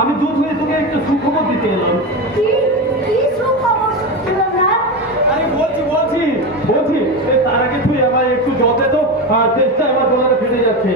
আমি দুধ হয়ে তোকে একটা সুখবর দিতে এলাম। আমি বলছি তার আগে তুই আমার একটু জল দে তো, আর চেষ্টা আমার গলাটা ফেটে যাচ্ছে।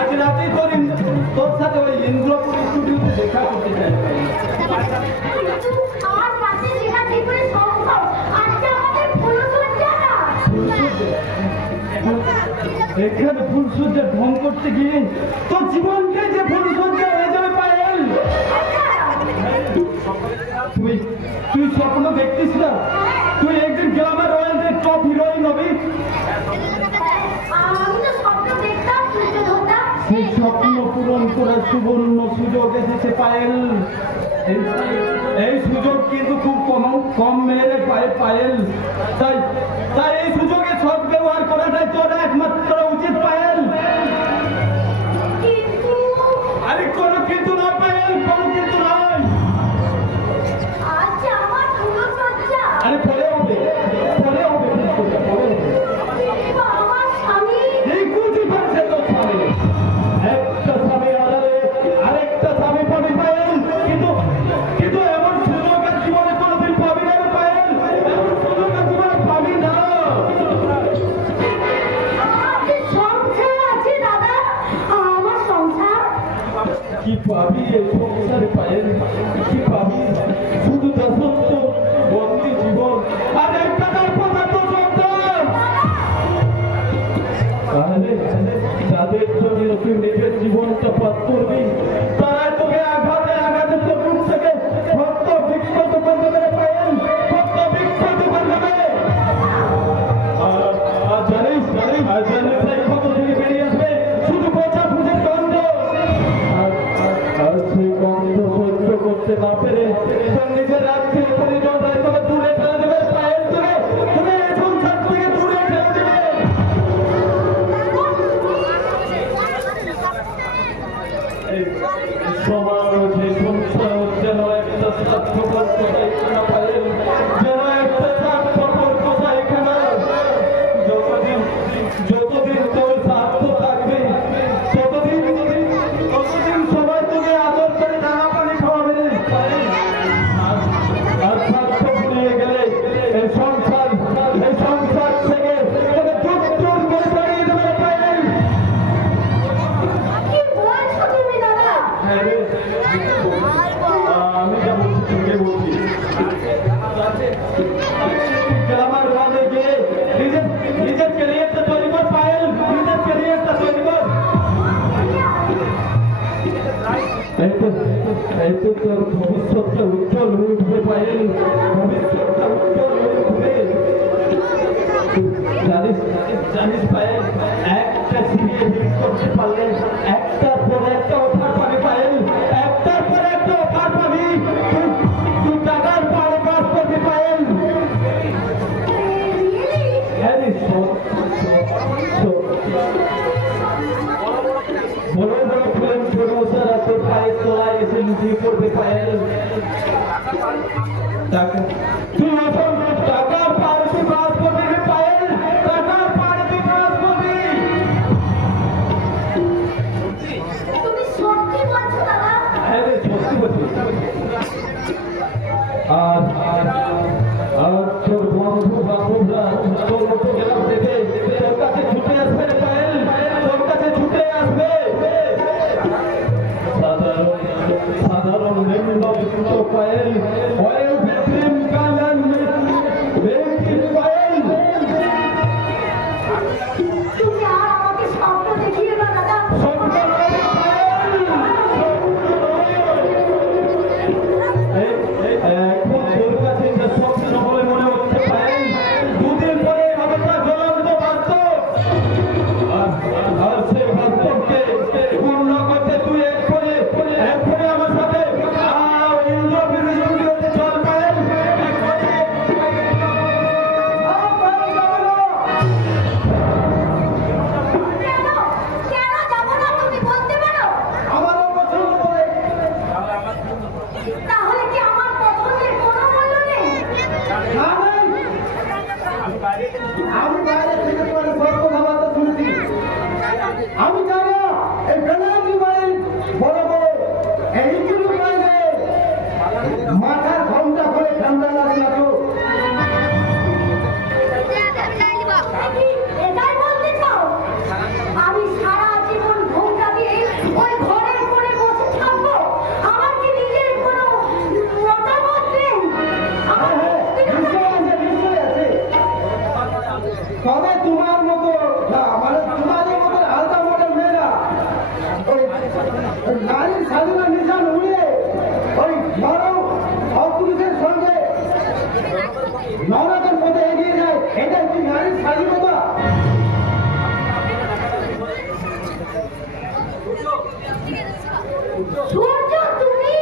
আজ রাতেই তোর সাথে ওই ইন্দ্রপুর স্টুডিওতে দেখা করতে চাই। এখানে ফুলসজ্জা ঢং করতে গিয়ে তোর জীবনকে যে ফুলসজ্জা হয়ে যাবে পায়েল। তুই স্বপ্ন দেখতিস না তুই একদিন গ্লামার রয়্যালের টপ হিরোইন হবি? সেই স্বপ্ন পূরণ করার সুবর্ণ সুযোগ এসেছে পায়েল। এই সুযোগ কিন্তু খুব কম মেয়েরে পায় পায়েল। তাই এই সুযোগে সৎ ব্যবহার করাটাই তোর একমাত্র উচিত পায়েল। আরে কোনো কিন্তু না পায়েল, কোনো কিন্তু নয়। আরে পরে হবে এই কুচি পাচ্ছে তোর স্বামী। একটা স্বামী আলাদা আরেকটা স্বামী পাবি পায়েল, কিন্তু এমন সুযোগ আর জীবনে কোনোদিন পাবি না পায়েল। এমন সুযোগ আর জীবনে পাবি না। কি পাবি এই সংসারে পায়েল? কি পাবি? শুধু দাসত্ব, বন্দী জীবন আর একটা পদার্থ সংসার। তাহলে যাদের জন্য তুই নিজের জীবনটা পাত করবি তারাই তোকে আঘাতে আঘাতে তোর মুখ থেকে ভক্ত বিক্ষত করে দেবে পায়েল, ভক্ত বিক্ষত করে দেবে। আর জানিস এই ক্ষত থেকে বেরিয়ে আসবে শুধু পচা ফুটের গন্ধ। আর সেই গন্ধ সহ্য করতে না পেরে তোর নিজের আত্মীয় পরিজনরা তোকে দূরে ফেলে দেবে পায়েল। তোকে এই সংসার থেকে দূরে ফেলে দেবে। সমাজে সংসার যেন একটা স্বার্থপর কোথায়খানা পায়েল, যেন একটা স্বার্থপর কোথায়খানা। যতদিন তোর স্বার্থ থাকবে ততদিন সবাই তোকে আদর করে দানা পানি খাওয়াবে। আর স্বার্থ ভুলিয়ে গেলে এই সংসার থেকে তোকে দূর করে তাড়িয়ে দেবে পায়েল। আমি যা বলছি তোকে বলছি গ্রামার রাজে গিয়ে নিজের ক্যারিয়ারটা তৈরি কর পায়েল, নিজের ক্যারিয়ারটা তৈরি কর। এই তো তোর ভবিষ্যৎটা উজ্জ্বল হয়ে উঠবে পায়েল, ভবিষ্যৎটা উজ্জ্বল হয়ে উঠবে। জানিস পায়েল, একটা সিরিয়ে হিট করতে পারলে একটার পর একটা অফার পাবি পায়েল, একটার পর একটা অফার পাবি। তুই টাকার পাড়ে কাজ করবি পায়েল। বড় বড় ফিল্ম প্রডিউসাররা তোর পায়ের তলায় এসে লুটিয়ে পড়বে পায়েল। তুই টাকার পাড়ে তুই কাজ করবি পায়েল, টাকার পাড়ে তুই কাজ করবি। হ্যাঁ রে, সত্যি বলছি। আর তোর বন্ধু বান্ধবরা তোর মতো গেলাম দেখে তোর কাছে ছুটে আসবে পায়েল, তোর কাছে ছুটে আসবে। সাধারণ নিম্ন Payel oil bedroom colour Payel. তুমি আর আমাকে স্বপ্ন দেখিয়ে না দাদা। এখন তোর কাছে যা স্বপ্ন বলে মনে হচ্ছে পায়েল, দুদিন পরে হবে তা জ্বলন্ত বাস্তব। আর সে বাস্তবকে পূর্ণ করতে তুই এক্ষুনি আমার সাথে ইন্দ্রপুর স্টুডিওতে চল পায়েল। কেন যাবো না তুমি বলতে পারো? আমারও পছন্দ করে। তাহলে কি আমার পছন্দের কোনো মূল্য নেই? আমি বাইরে থেকে তোমার সর্ব ভাবাতে শুনেছি। আমি জানি এই বেনারসি বাড়ি বড় বড় এইগুলো বাইরে মাথার ঘন্টা করে ঠান্ডা লাগে না তো। তবে তোমার মতো না, মানে তোমাদের মতো আলাদা মডেল মেয়েরা ওই নারীর স্বাধীনতা নিশান উড়িয়ে ওই নরম অপুরুষের সঙ্গে নরকের পথে এগিয়ে যায়, এটাই কি নারীর স্বাধীনতা? সূর্য তুমি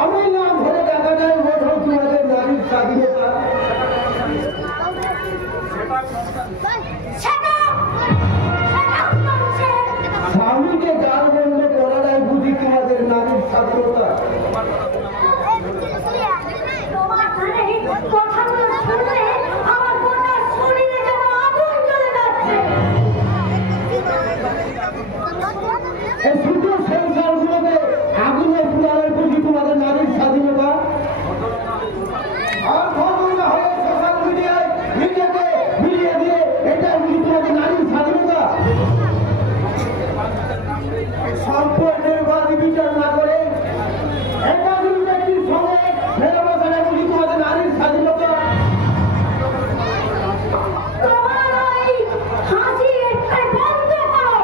আমি না ধরে দেখা যায় বোঝো তোমাদের নারীর স্বাধীনতা। স্বামীকে গাল বন্ধ করাটাই বুঝি তোমাদের নারীর স্বাধীনতা। তোমার কানে কথাগুলো শুনলে আমার গোটা শরীরে যেন আগুন জ্বলে যাচ্ছে। এই ছোট সংসারগুলোকে আগুনে পুরানোর বুঝি তোমাদের নারীর স্বাধীনতা। আর ধর্মীয় হয়ে সোশ্যাল মিডিয়ায় নিজেকে মিলিয়ে দিয়ে এটা বুঝি তোমাদের নারীর স্বাধীনতা। সম্পর্কের বাদী বিচার না করে একাধিক ব্যক্তির সঙ্গে মেলামেশা বুঝি তোমাদের নারীর স্বাধীনতা। তোমার ওই হাসি একটু বন্ধ করো।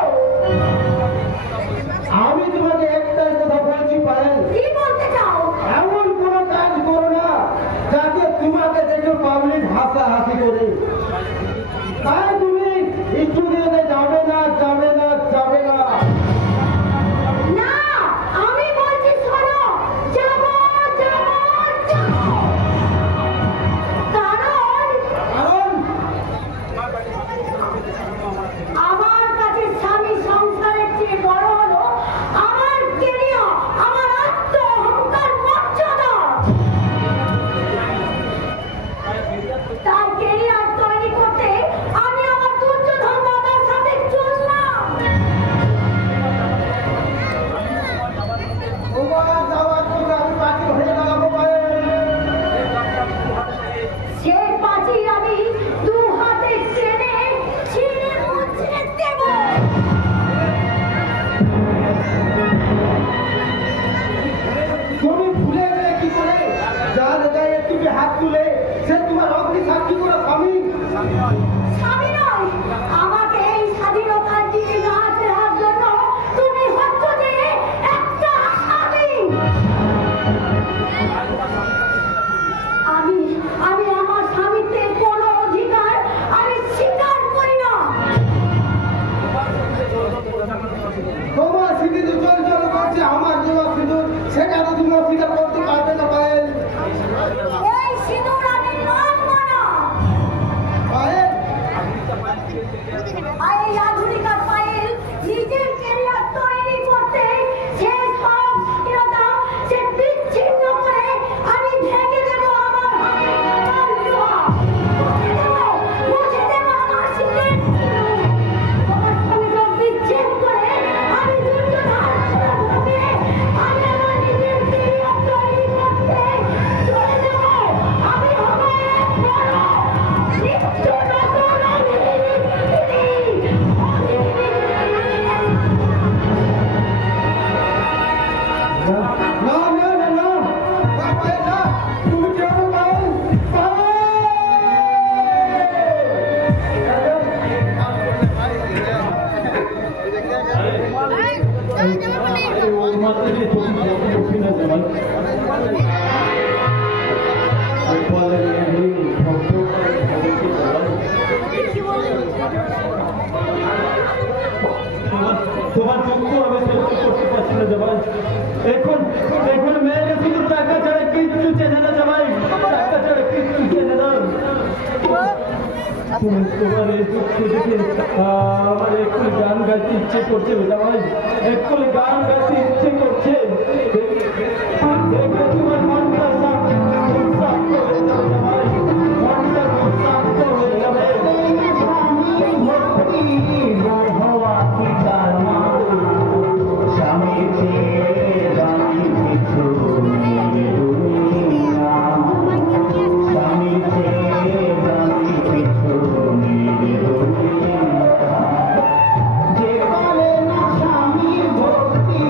আমি তোমাকে একটাই কথা বলছি পারেন, কি বলতে চাও? এমন কোন কাজ করো না যাতে তোমাকে দেখে পাবলিক হাসাহাসি করে। তাই তুমি স্টুডিওতে যাবে না, যাবে না, যাবে না। না, আমি বলছি শোনো, যাবো যাবো যাবো। কারণ কারণ আমার কাছে স্বামী সংসারের চেয়ে বড় হলো আমার কেরিয়ার, আমার আত্ম অহংকার, মর্যাদা। তার কেরিয়ার তৈরি করতে আমি আমার দুর্যোধন দাদার সাথে চললাম। তোমার যাওয়ার পূর্বে আমি বাকি হয়ে দাঁড়াবো পারেন। সে পাঁচিল আমি দু হাতে টেনে ছিঁড়ে মুচড়ে দেব। তুমি ভুলে গেলে কি করে যার গায়ে তুমি হাত তুলে সে তোমার অগ্নি সাক্ষী করে স্বামী। স্বামী নয়, আমাকে এই স্বাধীনতার দিকে না দেওয়ার জন্য তুমি হচ্ছ যে একটা আসামি। আমি আমি আমার স্বামীত্বের কোনো অধিকার আমি স্বীকার করি না। তোমার স্মৃতি চল চল করছে, আমার দেওয়া সিঁদুর সেটা তো তুমি অস্বীকার করতে পারবে না পায়েল। এই সিঁদুর আমি মানব না। পায়েল আর এই আধুনিকার পায়েল নিজের কেরিয়ার তৈরি করতে সে সব স্বাধীনতা সে বিচ্ছিন্ন করে আমি ভেঙে দেবো আমার হাতের লোহা। মুছে দেবো আমার সিলেট। তোমার সংযোগ বিচ্ছেদ করে আমি দুর্যোধন পুরোপুরি আমি আমার নিজের কেরিয়ার তৈরি করতে চলে যাবো। আমি হবো এক বড় নিত্য নতুন অভিনেত্রী। না না না না না পায়েল না, তুমি কেন পায়েল? ওর মাধ্যমে তুমি যখন না জামাই বলে ভক্ত তোমার দুঃখ আমি সহ্য করতে পারছি না জামাই। এখন এখন মেয়েরা শুধু টাকা ছাড়া কিচ্ছু চেনে না জামাই, টাকা ছাড়া কিচ্ছু চেনে না। তোমার এই দুঃখ দেখে আমার একটু গান গাইতে ইচ্ছে করছে জামাই, একটু গান গাইতে ইচ্ছে করছে। দেখবে তোমার মনটা শান্ত হয়ে যাবে জামাই, মনটা শান্ত হয়ে যাবে। যে বলে না স্বামী ভক্তি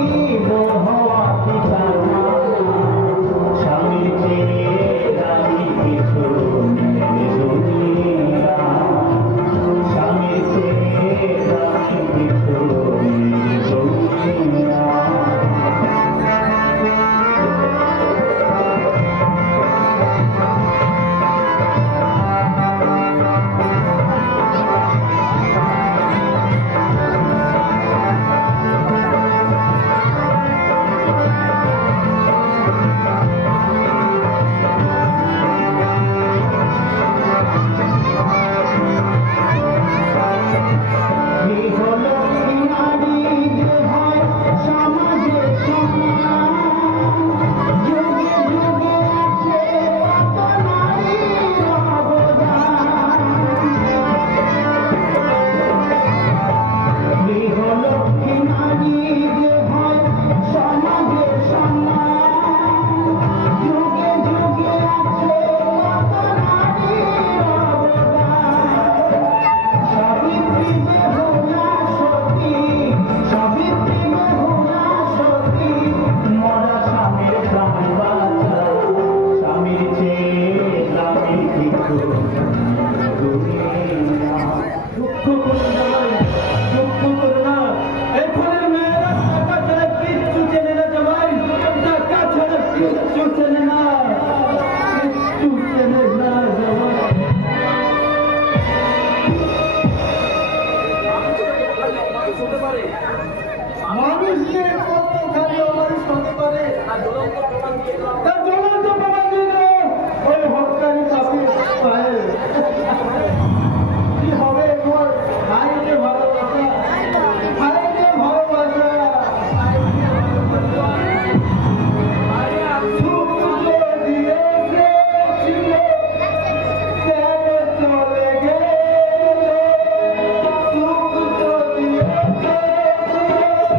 কি হবে তোমার ভাইকে ভালোবাসা, ভাইকে ভালোবাসা, সুখ দিয়েছে ছিল, কেন চলে গেল, সুখ দিয়েছে কেন চলে গেল,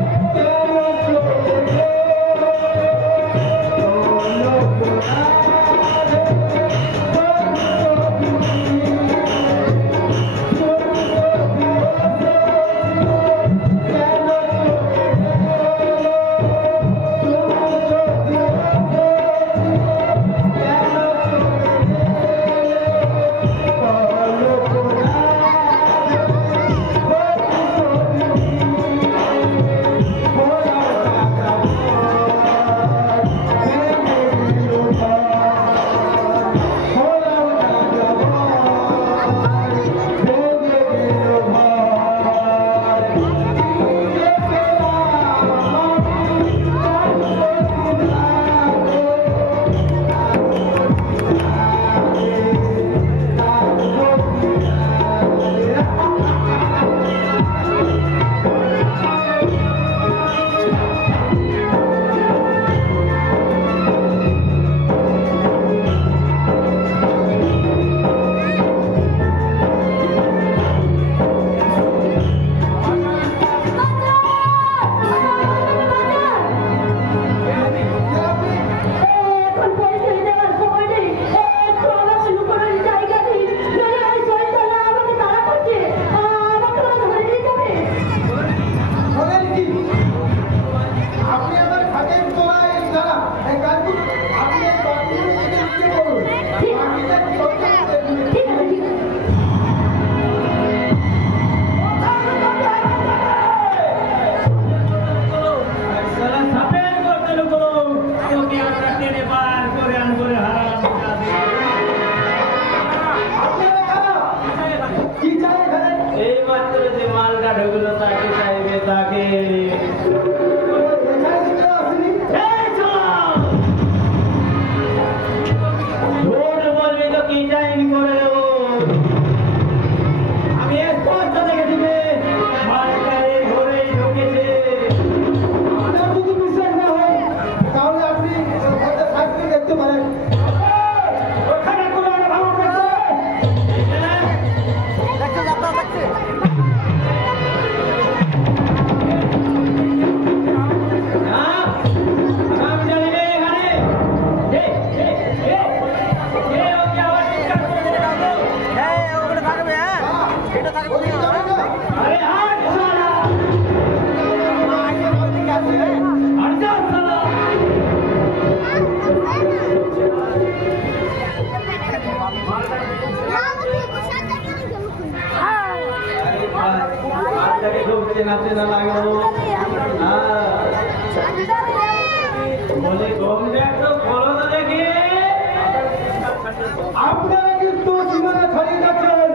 আপনারা কিন্তু সীমানা ছাড়িয়ে যাচ্ছেন।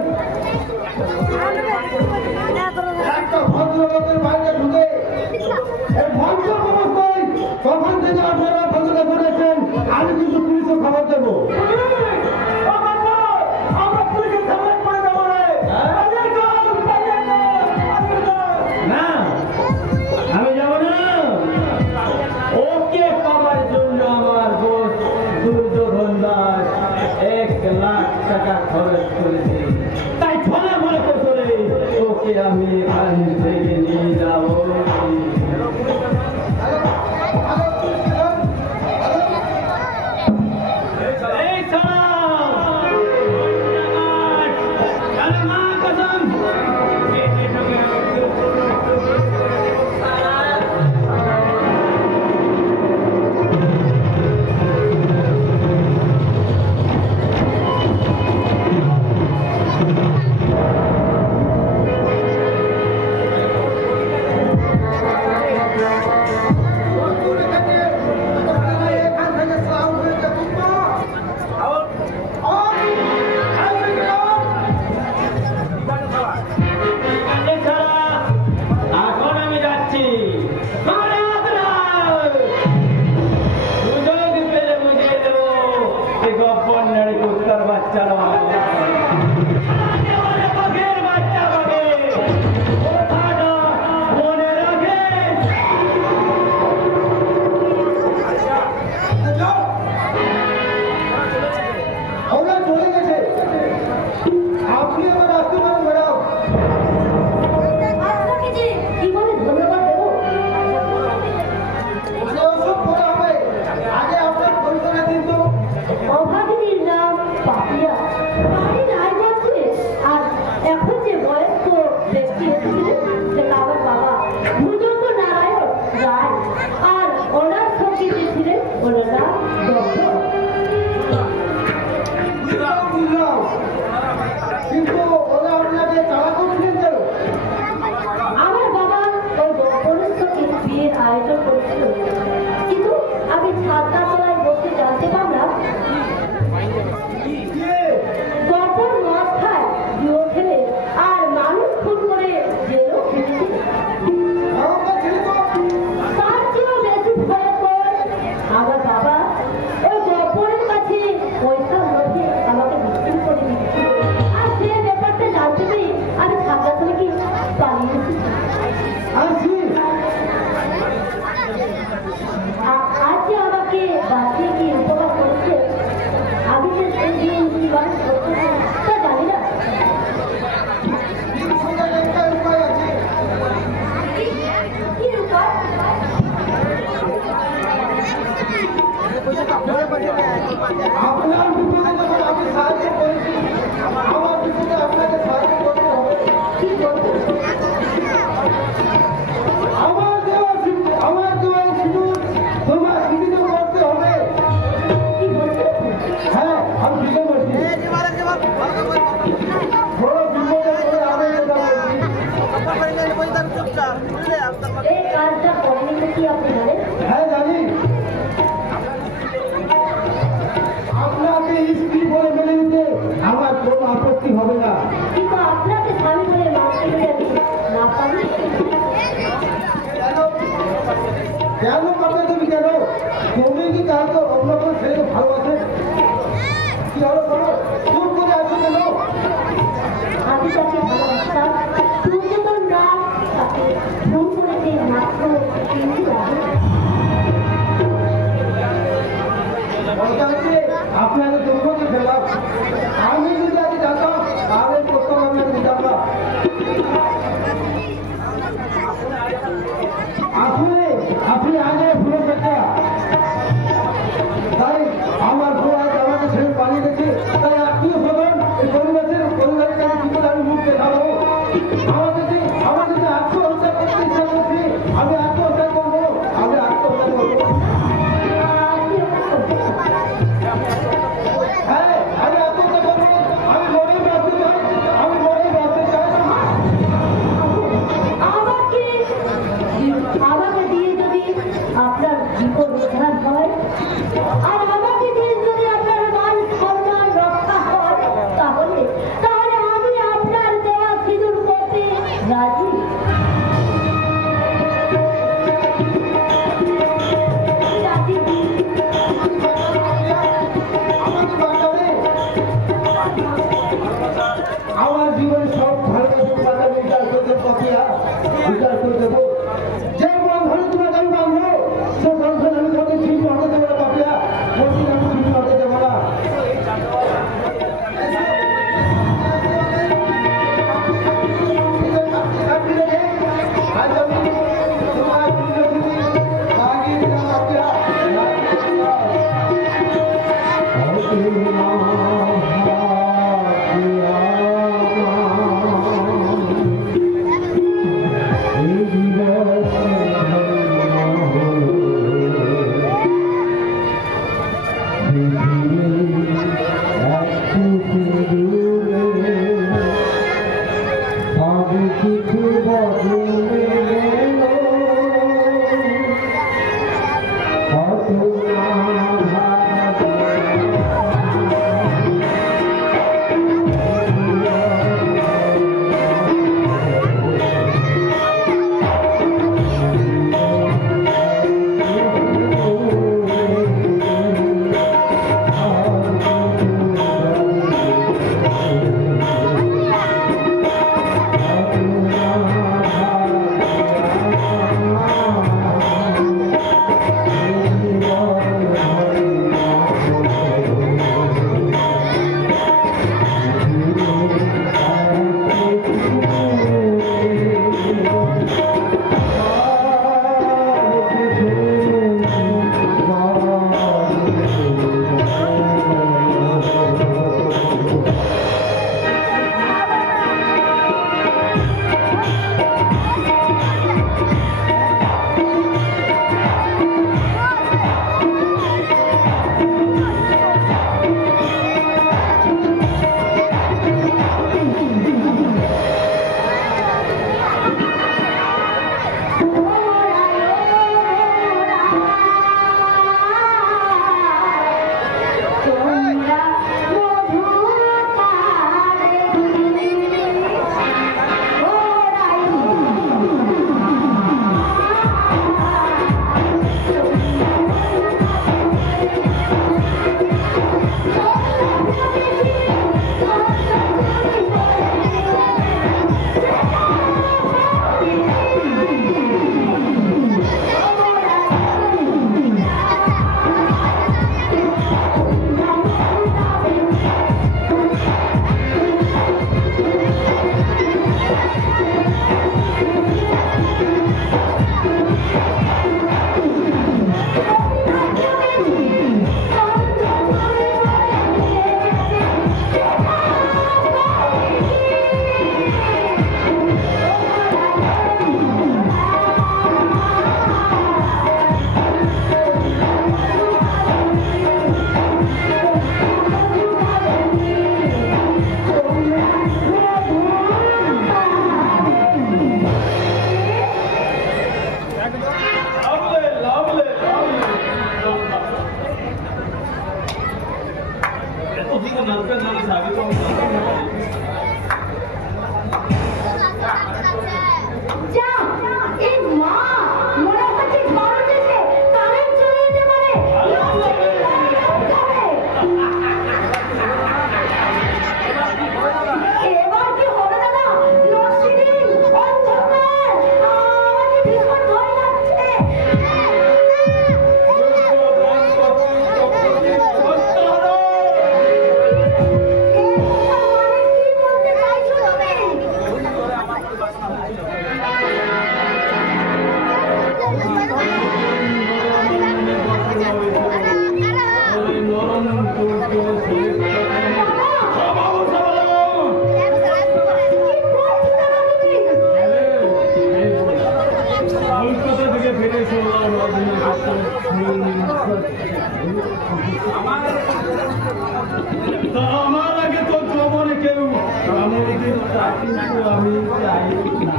একটা ভদ্রলোকের বাইরে ঢুকে এই ভদ্র অবস্থায় কখন থেকে আপনারা ভদ্রতা করেছেন, আমি কিন্তু পুলিশে খবর দেবো। না, আমি যাব না। ওকে পাওয়ার জন্য আমার বোস দুর্যোধন দাস 1 লাখ টাকা খরচ করেছে। তাই ফলে মনে করে ওকে আমি এখান থেকে নিয়ে যাব। এই শোনো, আমার যদি আত্মহত্যা করতে ইচ্ছা করছি, আমি আত্মহত্যা করবো, আমি আত্মহত্যা করবো। হ্যাঁ, আমি আত্মহত্যা করবো, আমি মরেই বাঁচতে চাই, আমি মরেই বাঁচতে চাই। আমাকে দিয়ে যদি আপনার জীবন উদ্ধার হয় আর আমাকে দিয়ে যদি আপনার মান সম্মান রক্ষা হয় তাহলে তাহলে আমি আপনার দেওয়া সিঁদুর করতে রাজি। আমার জীবনে সব ভালোবাসা টাকা বিচার করতে পাপিয়া বিচার করে দেবো। যে বন্ধনে তোমাকে আমি বাঁধবো সে বন্ধন আমি তোকে ঠিক হতে দেবো না পাপিয়া, কোনদিন আমি ঠিক হতে দেবো না। আজ আমি তোমার বিরোধী লাগিয়ে দিলাম পাপিয়া, লাগিয়ে দিলাম। আমার আগে তো জবনে কেউ প্রাণের দিকটা কিন্তু আমি চাই না।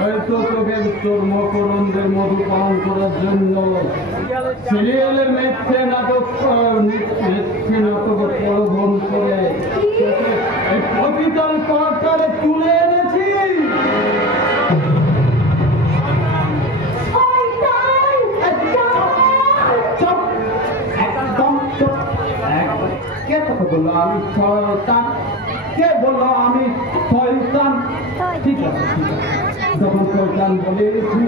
হয়তো তোকে চর্মকরণদের মধু পালন করার জন্য সিরিয়ালের মিথ্যে নাটক প্রলোভন করে প্রতিদান সরকারে তুলে এনেছি। কে তোকে বললো আমি শয়তান? কে বললো আমি শয়তান? ঠিক আছে, ঠিক আছে, যখন শয়তান বলেছি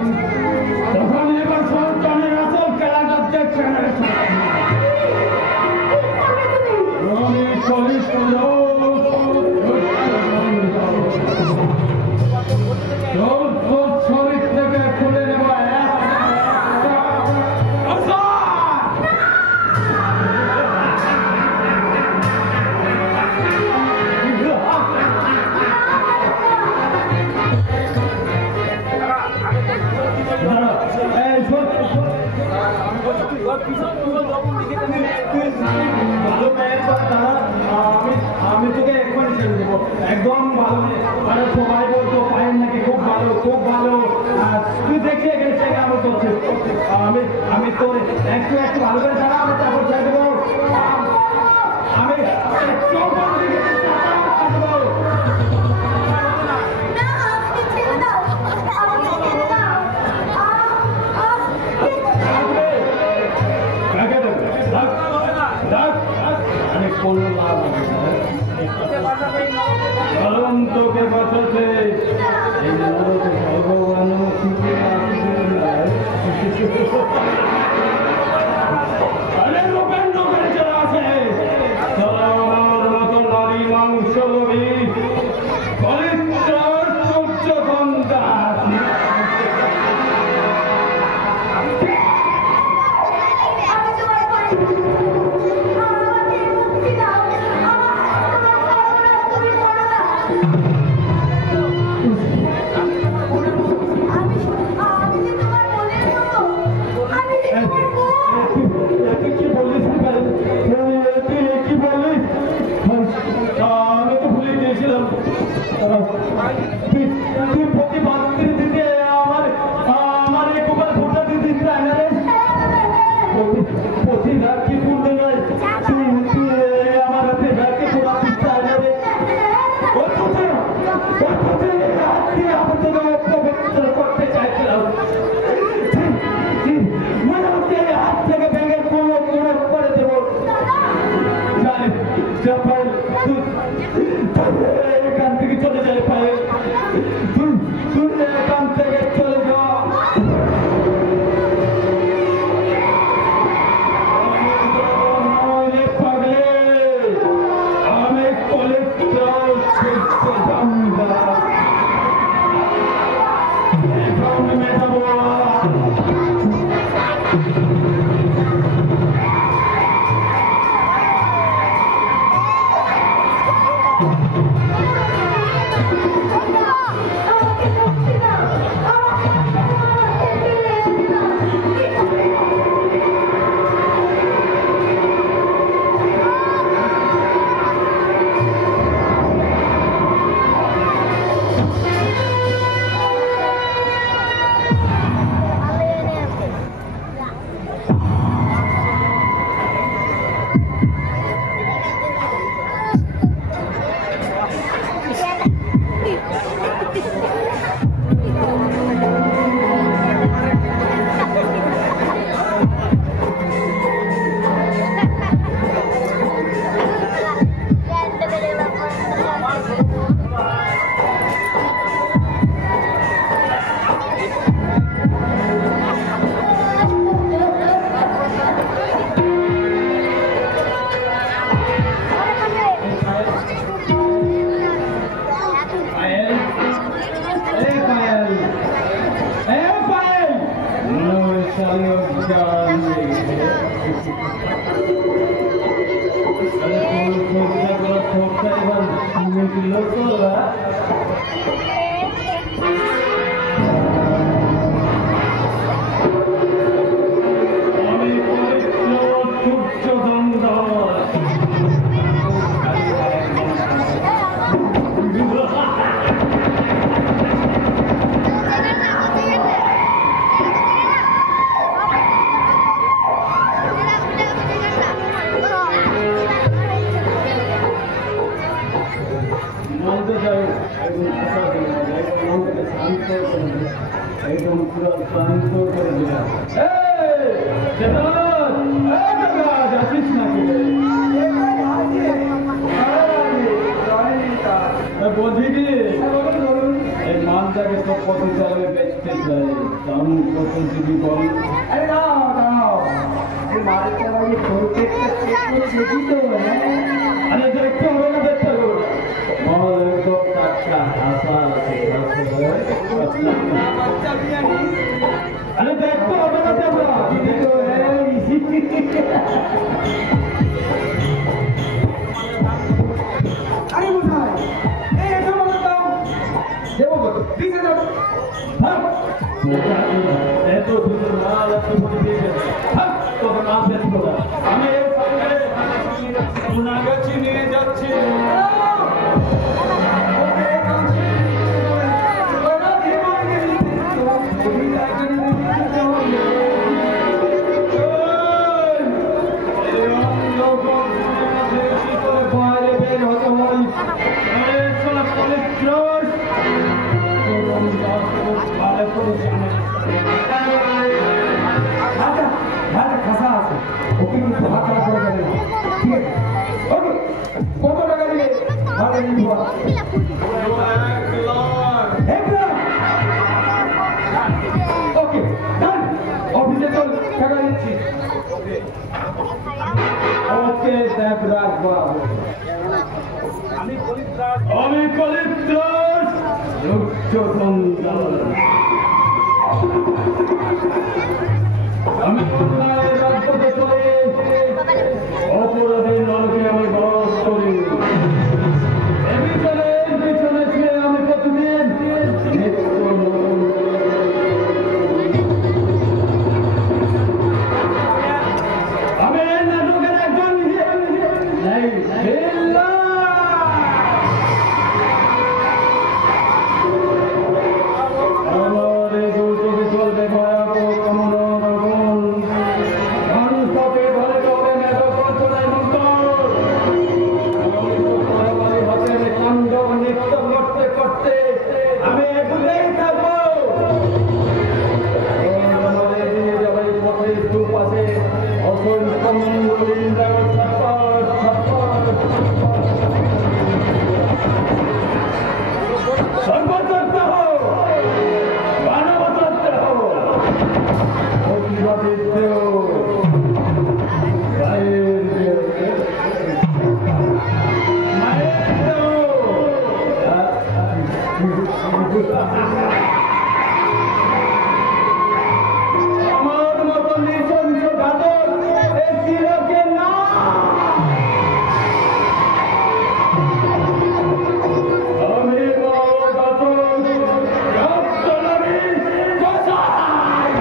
তখন এবার শয়তানের আসল খেলাটা দেখছেন। আমি শরীর থেকে খুলে নেব। আমি তোকে এক্ষুনি ছেড়ে দেবো, একদম ভালো মেয়ে। মানে সবাই বলতো পায়ের নাকি খুব ভালো, খুব ভালো। তুই দেখি এখানে ছেড়ে আমি করছি। আমি তোর একটু একটু ভালো করে ছাড়া আমি তারপর ছেড়ে দেবো। আমি কোনো লাভ কারণ তোকে বাঁচাতে এই ভগবান আরে লোকের লোকের যারা আছে তারা আমার মতো নারী মাংস লোভী পরিত্রাণ সূর্যগন্ধা। এখান থেকে চলে যায় পায়ে, তুই এখান থেকে চলে যা। আমি কলেক্টর মেটাবো। একদম পুরো শান্ত করে দিলাম। যাচ্ছিস নাকি বলছি কি এই মালটাকে সব কত চালাবে বেচতে চাই দাম কত দিবি বল। আরে দাও দাও এই মালটা মানে প্রত্যেকটা চেক তো আরে দেখতে হবে না দেখতে হবে মাল একদম টাটকা আশা আছে আরে দেখতে হবে না দেবো আরে কোথায় এই এটা বলো তো দেবো কত 20,000 এত সুন্দর মাল এত মনে দিয়ে তোকে না দেখবো না আমি এর সঙ্গে সোনাগাছি নিয়ে যাচ্ছি। খাসা আছে ওকে কিন্তু হাত করা যাবে না ঠিক আছে ওকে কত টাকা দিবে ভাড়া নিব ওকে ডান অফিসে চল টাকা দিচ্ছি ওকে দেখ রাখবো আমি কলিত্রাস আমি রাজপথে চলে অপরাধের নরকে আমি বস করি পিছনে ছিলেন আমি প্রতিদিন আমি নাটকের একজন আমার এই দুর্যোগে চলবে ভয়াবহ কমলরগণ মানুষ তবে ঘরে চলে মেঘ কল্পনায় মুক্ত হাতের কাণ্ড নৃত্য করতে করতে আমি এগুলোই থাকবো আমাদের দিয়ে যাবে পথের দুপাশে অসংখ্য মঙ্গলিন্দার ছটপট ছটপট সংকট করতে হোক মানব করতে হোক অতিবাদিত আমার মতো নৃশংস ঘাতক এই তিলকে না আমি বড় ঘাতক রক্তনবী গোসাই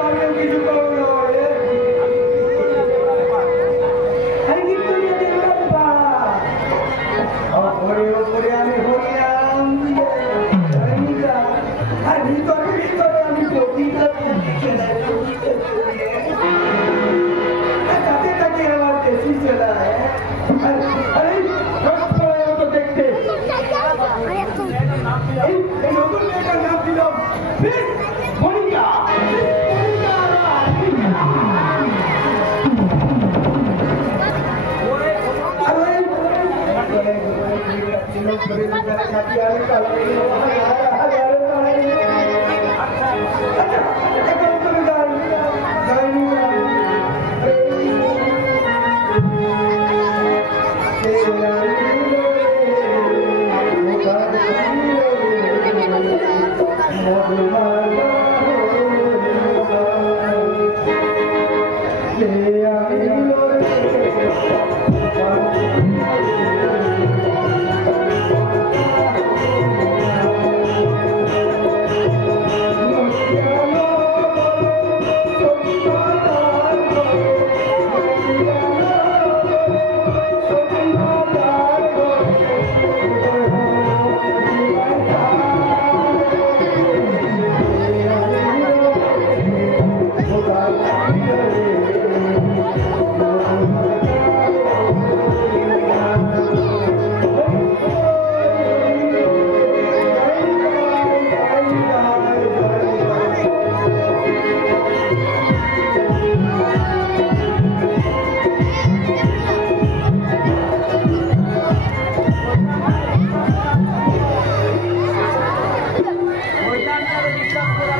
আমি কিছু করব না আরে কি তুই দেখতে পা ওরে ওরে আমি হরিয়াম আর ভিতরে আমি প্রতিটা তাতে তাকে আমার দেশি চলা আরে তো দেখতে এই নতুন মেয়েটার নাম দিলাম মনিকা Yeah. All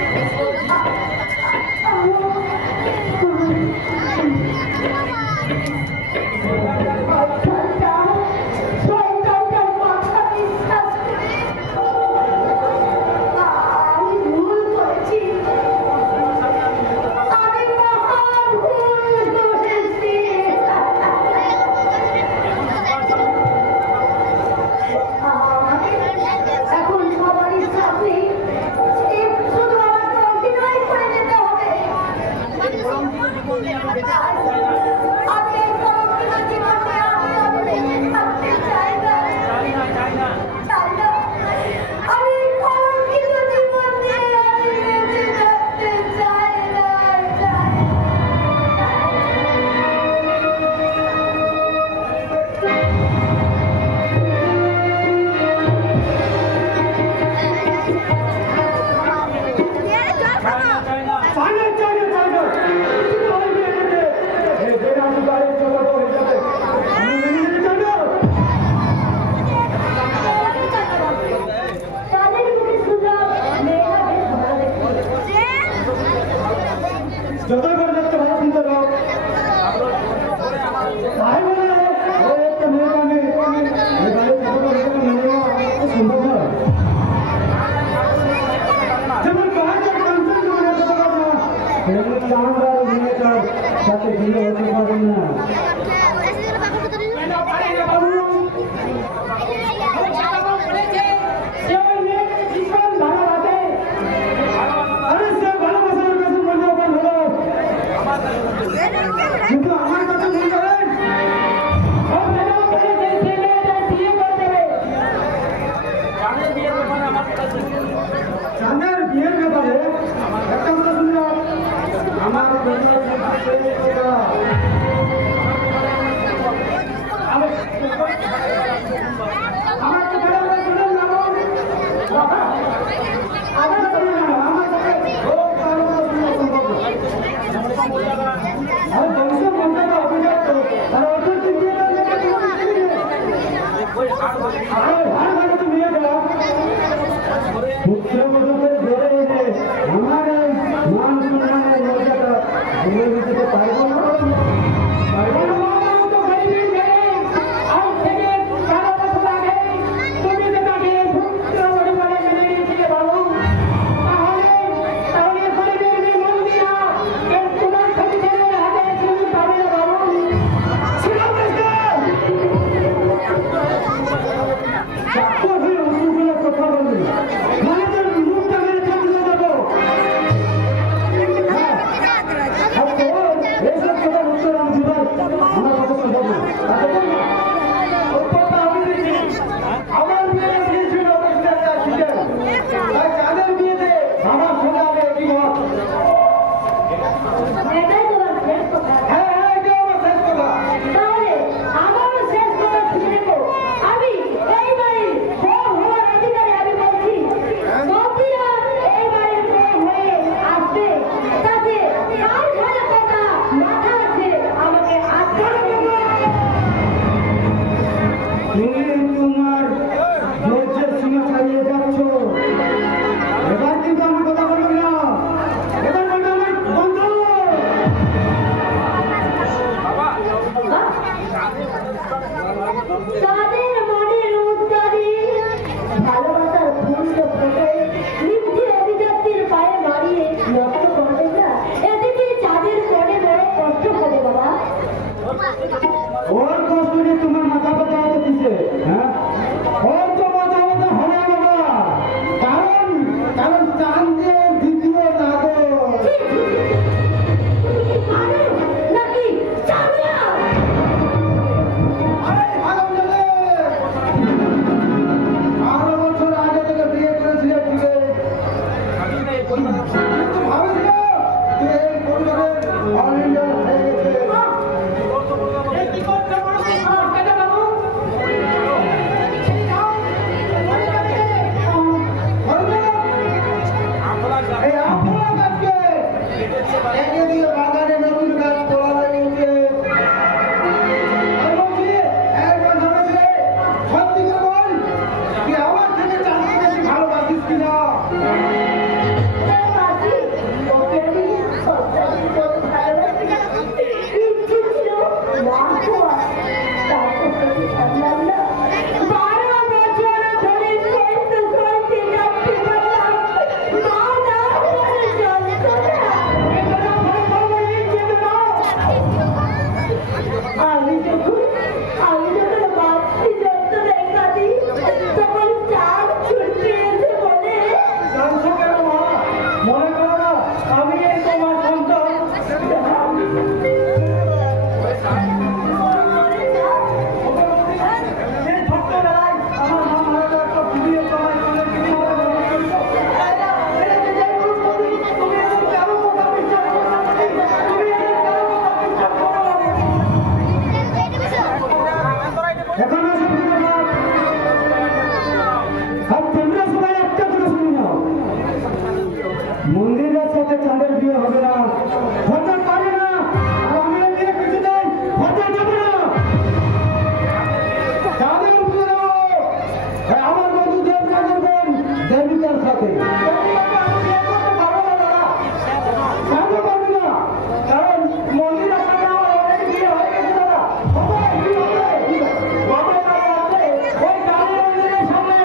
India মন্দিরের সাথে চাঁদের বিয়ে হবে না, হতে পারে না। আর আমি এই বিয়ে কিছুতেই হতে দেবো না। চাঁদের বিয়ে দেবো আমার বন্ধু দেবরা করবেন দেবিকার সাথে। আমি বিয়ে করতে পারবো না দাদা, কেন পারবো না? কারণ মন্দিরের সাথে আমার অলরেডি বিয়ে হয়ে গেছে দাদা। হবে, কি হবে? কবে কালে আছে? ওই কালী মন্দিরের সামনে।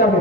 যাবে।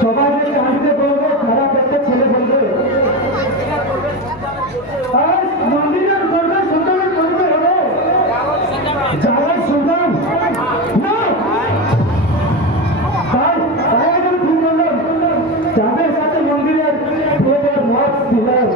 সবাই কাঁদতে বলবে, খারাপ একটা ছেলে বলবে, মন্দিরের করবে সুলতানের করবে হবে যাওয়ার সুলতান না। তাই আমি ঠিক বললাম, যাদের সাথে মন্দিরের মত দিলাম